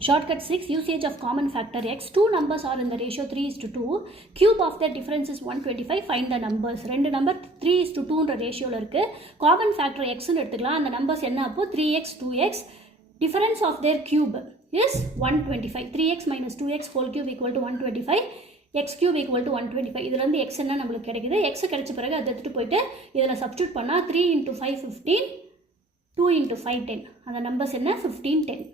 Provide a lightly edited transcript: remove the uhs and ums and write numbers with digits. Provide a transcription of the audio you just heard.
Shortcut 6, usage of common factor x. Two numbers are in the ratio 3:2. Cube of their difference is 125. Find the numbers. ரெண்டு number 3:2 ரேஷியோவில் இருக்குது. Common factor எக்ஸ்ன்னு எடுத்துக்கலாம். அந்த numbers என்ன அப்போ 3x 2x. Difference of their cube is 125. 3x minus 2x whole cube equal to 125. x cube equal to 125. இதில் வந்து x என்ன நம்மளுக்கு கிடைக்குது. x கிடைச்ச பிறகு அதை எடுத்துகிட்டு போயிட்டு இதில் சப்ஸ்டியூட் பண்ணால் 3 × 5 15, 2 × 5 10. அந்த நம்பர்ஸ் என்ன 15 10.